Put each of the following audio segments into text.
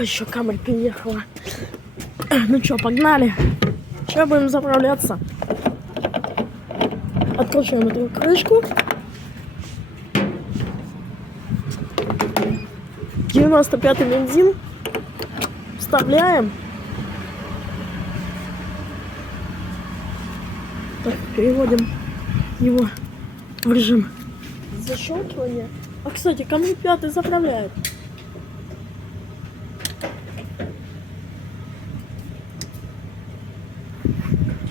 Еще камера приехала. Ну что, погнали. Сейчас будем заправляться. Откручиваем эту крышку. 95-й бензин. Вставляем. Так, переводим его в режим защелкивания. А, кстати, камень 5 заправляет.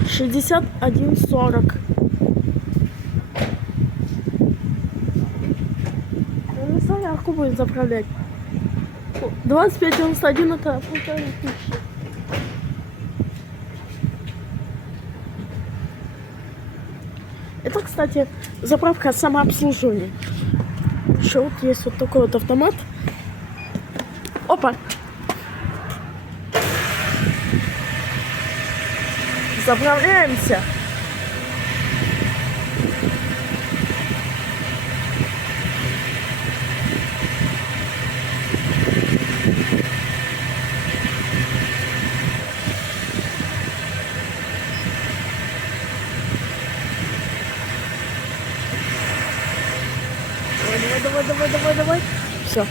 $61.40. Он на солярку будет заправлять. 25.91 это 1500. Это, кстати, заправка самообслуживания. Еще вот есть вот такой вот автомат. Опа! Заправляемся. Давай. Все.